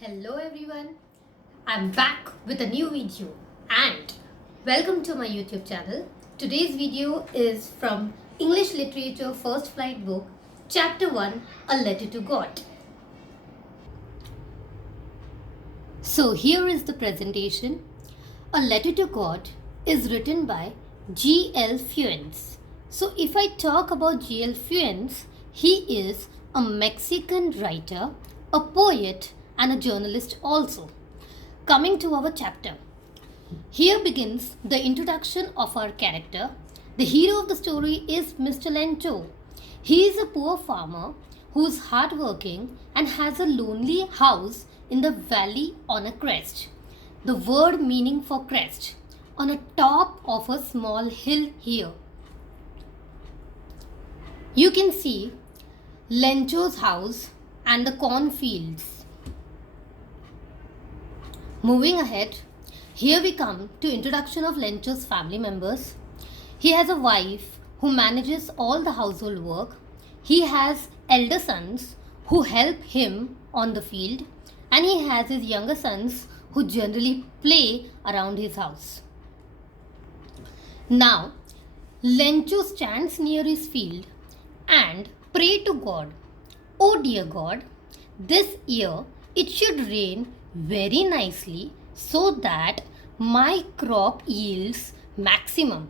Hello everyone, I'm back with a new video and welcome to my YouTube channel. Today's video is from English Literature First Flight book, Chapter 1, A Letter to God. So here is the presentation. A Letter to God is written by G.L. Fuentes. So if I talk about G.L. Fuentes, he is a Mexican writer, a poet and a journalist also. Coming to our chapter. Here begins the introduction of our character. The hero of the story is Mr. Lencho. He is a poor farmer who is hardworking and has a lonely house in the valley on a crest. The word meaning for crest, on a top of a small hill here. You can see Lencho's house and the cornfields. Moving ahead, here we come to introduction of Lencho's family members. He has a wife who manages all the household work. He has elder sons who help him on the field, and he has his younger sons who generally play around his house. Now, Lencho stands near his field and pray to God. Oh dear God, this year it should rain very nicely so that my crop yields maximum,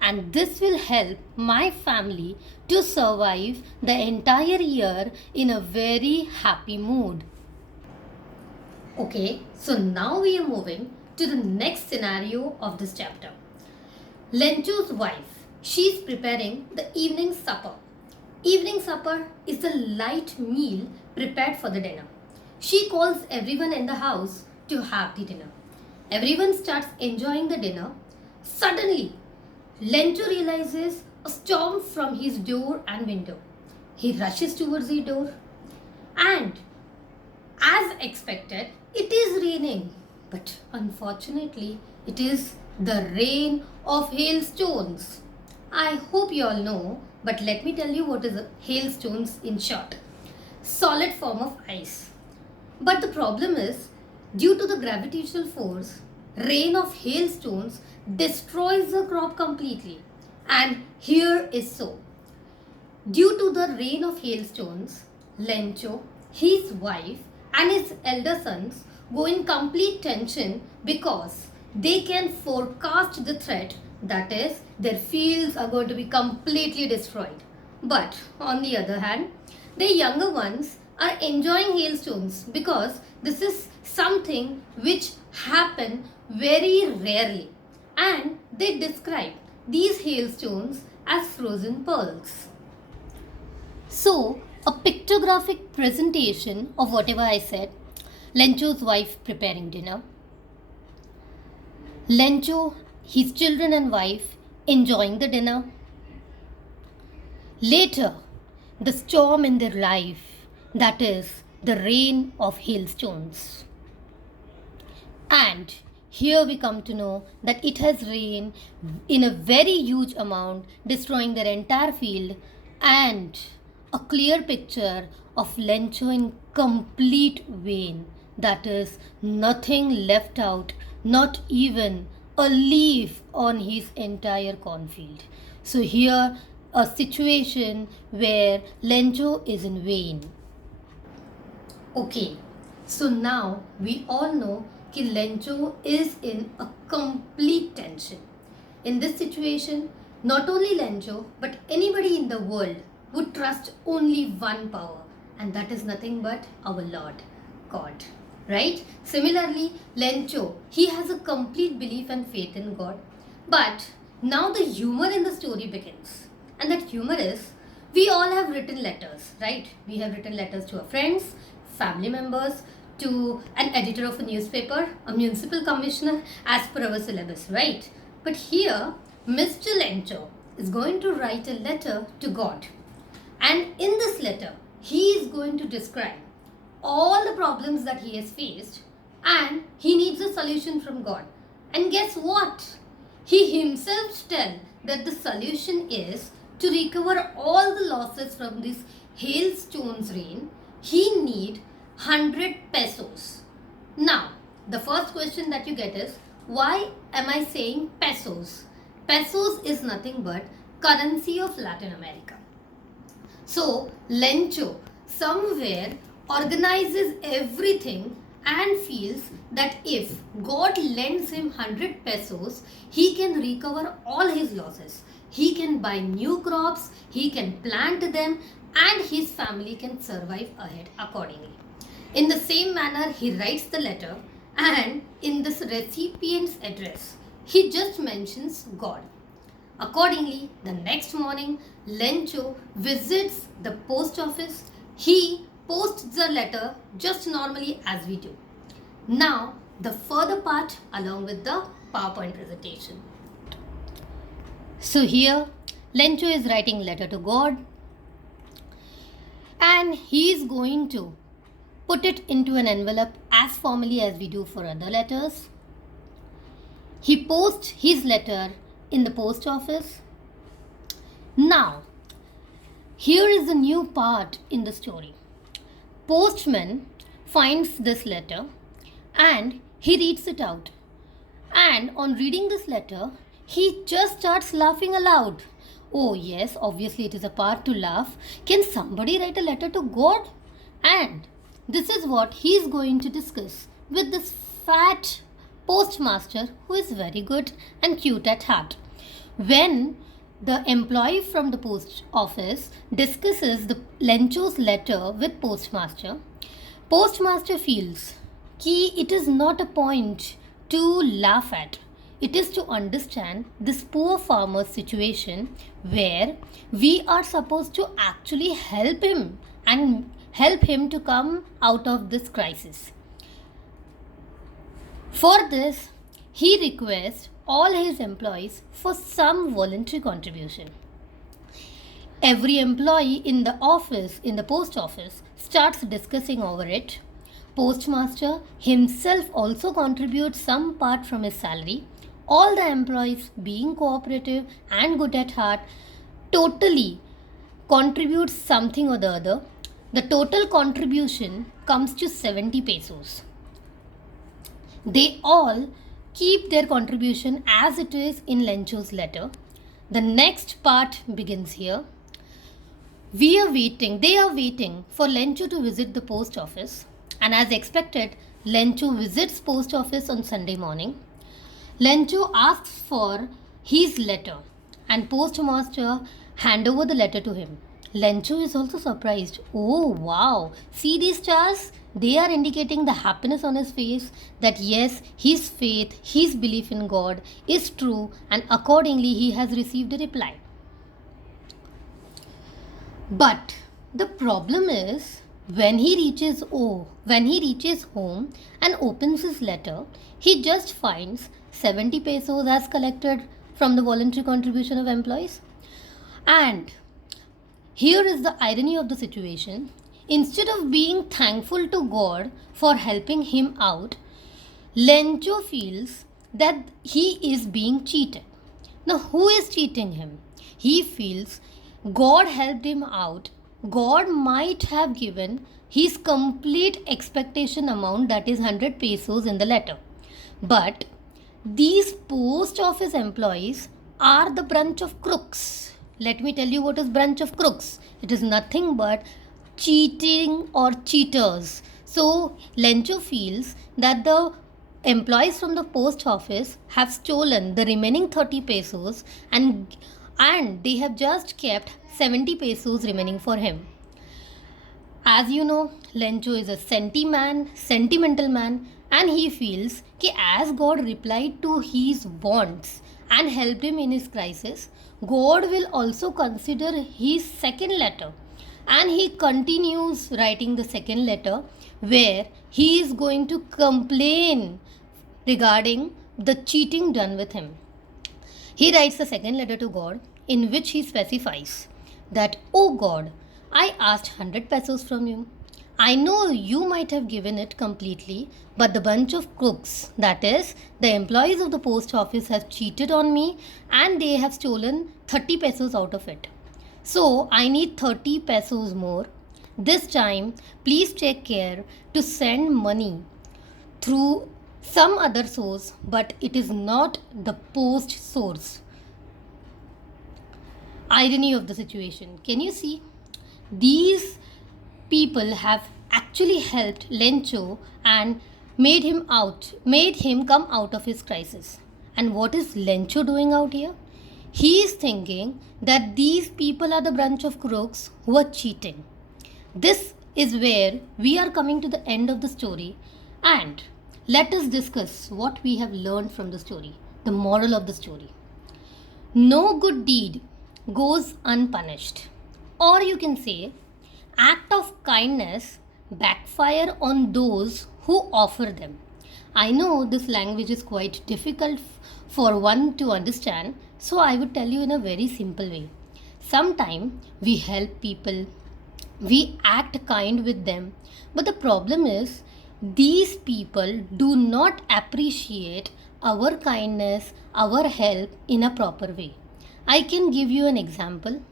and this will help my family to survive the entire year in a very happy mood. Okay, so now we are moving to the next scenario of this chapter. Lencho's wife, she is preparing the evening supper. Evening supper is the light meal prepared for the dinner. She calls everyone in the house to have the dinner. Everyone starts enjoying the dinner. Suddenly, Lencho realizes a storm from his door and window. He rushes towards the door and, as expected, it is raining. But unfortunately, it is the rain of hailstones. I hope you all know, but let me tell you what is hailstones in short. Solid form of ice. But the problem is, due to the gravitational force, rain of hailstones destroys the crop completely. And here is so. Due to the rain of hailstones, Lencho, his wife and his elder sons go in complete tension because they can forecast the threat, that is, their fields are going to be completely destroyed. But on the other hand, the younger ones are enjoying hailstones because this is something which happen very rarely, and they describe these hailstones as frozen pearls. So, a pictographic presentation of whatever I said. Lencho's wife preparing dinner. Lencho, his children and wife enjoying the dinner. Later, the storm in their life, that is, the rain of hailstones. And here we come to know that it has rained in a very huge amount, destroying their entire field, and a clear picture of Lencho in complete vain, that is, nothing left out, not even a leaf on his entire cornfield. So here a situation where Lencho is in vain. Okay, so now we all know that Lencho is in a complete tension. In this situation, not only Lencho but anybody in the world would trust only one power, and that is nothing but our Lord, God. Right? Similarly, Lencho, he has a complete belief and faith in God. But now the humor in the story begins. And that humor is, we all have written letters, right? We have written letters to our friends, family members, to an editor of a newspaper, a municipal commissioner, as per our syllabus, right? But here, Mr. Lencho is going to write a letter to God. And in this letter, he is going to describe all the problems that he has faced, and he needs a solution from God. And guess what? He himself tells that the solution is to recover all the losses from this hailstones rain. He need 100 pesos. Now, the first question that you get is, why am I saying pesos? Pesos is nothing but currency of Latin America. So, Lencho somewhere organizes everything and feels that if God lends him 100 pesos, he can recover all his losses. He can buy new crops, he can plant them, and his family can survive ahead accordingly. In the same manner, he writes the letter, and in this recipient's address, he just mentions God. Accordingly, the next morning, Lencho visits the post office. He posts the letter just normally as we do. Now, the further part along with the PowerPoint presentation. So here, Lencho is writing letter to God, and he is going to put it into an envelope as formally as we do for other letters. He posts his letter in the post office. Now, here is a new part in the story. Postman finds this letter and he reads it out. And on reading this letter, he just starts laughing aloud. Oh yes, obviously it is a part to laugh. Can somebody write a letter to God? And this is what he is going to discuss with this fat postmaster who is very good and cute at heart. When the employee from the post office discusses the Lencho's letter with postmaster feels that it is not a point to laugh at. It is to understand this poor farmer's situation where we are supposed to actually help him and help him to come out of this crisis. For this, he requests all his employees for some voluntary contribution. Every employee in the office, in the post office, starts discussing over it. Postmaster himself also contributes some part from his salary. All the employees, being cooperative and good at heart, totally contribute something or the other. The total contribution comes to 70 pesos. They all keep their contribution as it is in Lencho's letter. The next part begins here. They are waiting for Lencho to visit the post office, and as expected, Lencho visits post office on Sunday morning. Lencho asks for his letter and postmaster hand over the letter to him. Lencho is also surprised. Oh wow, see these stars? They are indicating the happiness on his face that yes, his faith, his belief in God is true, and accordingly he has received a reply. But the problem is when he reaches home and opens his letter, he just finds 70 pesos as collected from the voluntary contribution of employees. And here is the irony of the situation. Instead of being thankful to God for helping him out, Lencho feels that he is being cheated. Now, who is cheating him? He feels God helped him out. God might have given his complete expectation amount, that is 100 pesos, in the letter. But these post office employees are the bunch of crooks. Let me tell you what is bunch of crooks. It is nothing but cheating or cheaters. So Lencho feels that the employees from the post office have stolen the remaining 30 pesos and they have just kept 70 pesos remaining for him. As you know, Lencho is a sentimental man, and he feels that as God replied to his wants and helped him in his crisis, God will also consider his second letter. And he continues writing the second letter where he is going to complain regarding the cheating done with him. He writes the second letter to God in which he specifies that, "Oh God, I asked 100 pesos from you. I know you might have given it completely, but the bunch of crooks, that is, the employees of the post office, have cheated on me and they have stolen 30 pesos out of it. So I need 30 pesos more. This time, please take care to send money through some other source, but it is not the post source. Irony of the situation. Can you see? These people have actually helped Lencho and made him come out of his crisis. And what is Lencho doing out here? He is thinking that these people are the bunch of crooks who are cheating. This is where we are coming to the end of the story, and let us discuss what we have learned from the story, the moral of the story. No good deed goes unpunished. Or you can say, act of kindness backfire on those who offer them. I know this language is quite difficult for one to understand, so I would tell you in a very simple way. Sometimes we help people, we act kind with them, but the problem is these people do not appreciate our kindness, our help in a proper way. I can give you an example.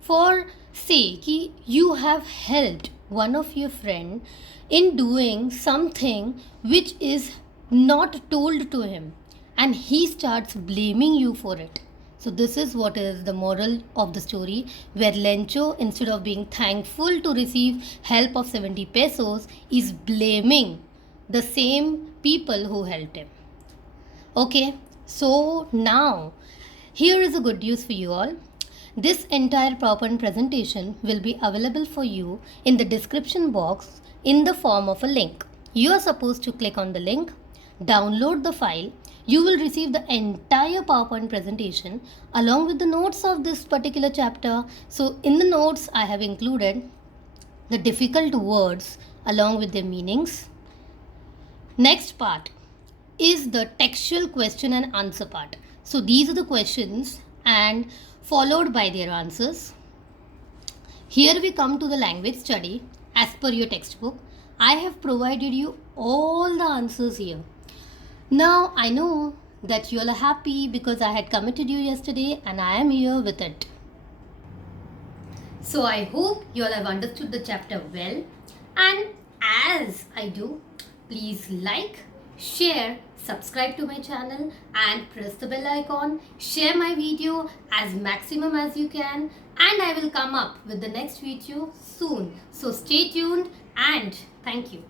For say कि you have helped one of your friend in doing something which is not told to him, and he starts blaming you for it. So this is what is the moral of the story, where Lencho, instead of being thankful to receive help of 70 pesos, is blaming the same people who helped him. Okay, so now here is a good news for you all. This entire PowerPoint presentation will be available for you in the description box in the form of a link. You are supposed to click on the link, download the file. You will receive the entire PowerPoint presentation along with the notes of this particular chapter. So in the notes, I have included the difficult words along with their meanings. Next part is the textual question and answer part. So these are the questions and followed by their answers. Here we come to the language study as per your textbook. I have provided you all the answers here. Now I know that you all are happy because I had committed you yesterday and I am here with it. So I hope you all have understood the chapter well, and as I do, please like, share, subscribe to my channel and press the bell icon. Share my video as maximum as you can, and I will come up with the next video soon. So stay tuned and thank you.